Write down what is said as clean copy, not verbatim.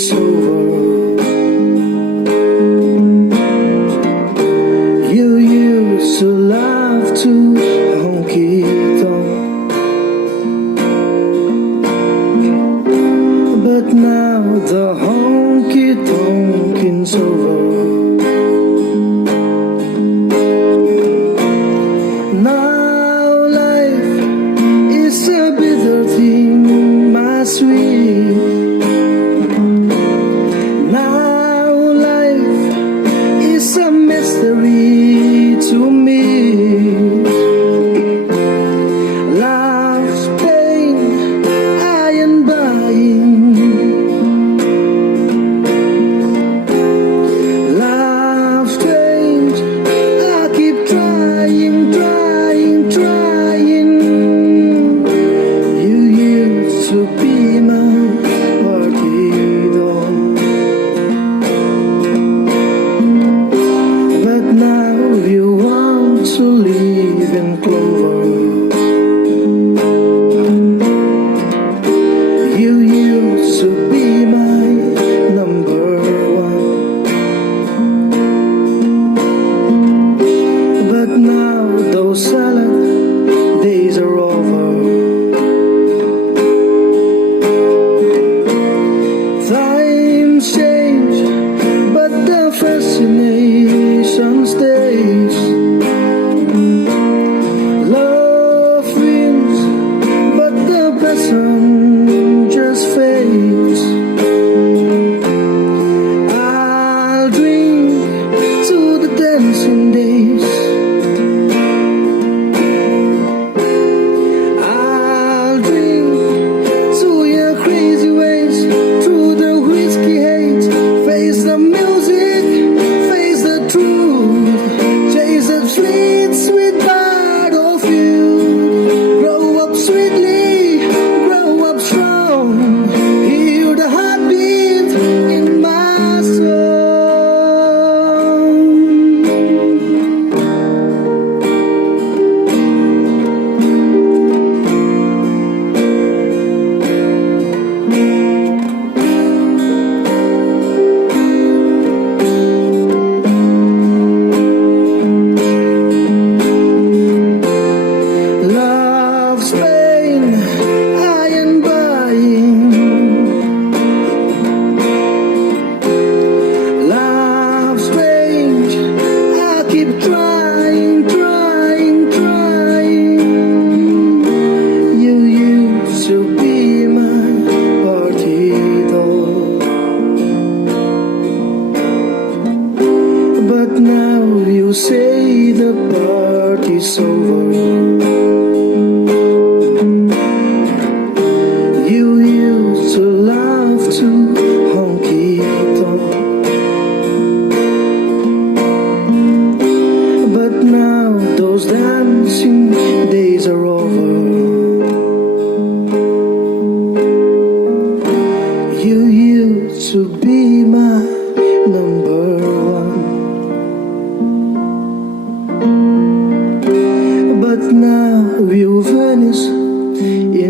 is over. You used to love to honky tonk, but now the honky tonking's over. Now life is a bitter thing, my sweet. Now life is a mystery to me. Love's pain I am buying. Love's strange, I keep trying. You used to be my party doll, but now you want to live in clover. You used to be my number one, but now those salad days are over. Times change, but the fascination stays. Love wins, but the passion just fades. I'll drink to the dancing days. I'll drink to your crazy ways, through the whiskey haze. Face the music, face the truth, chase the sweet, sweet part of you. Grow up sweetly, grow up strong. Hear the heartbeat in my soul. Love's pain I am buying. Love's strange, I keep trying. You used to be my party doll, but now you say the party's over. You used to love to honky tonk, but now those dancing days are over. You used to be my number one, but now you vanish in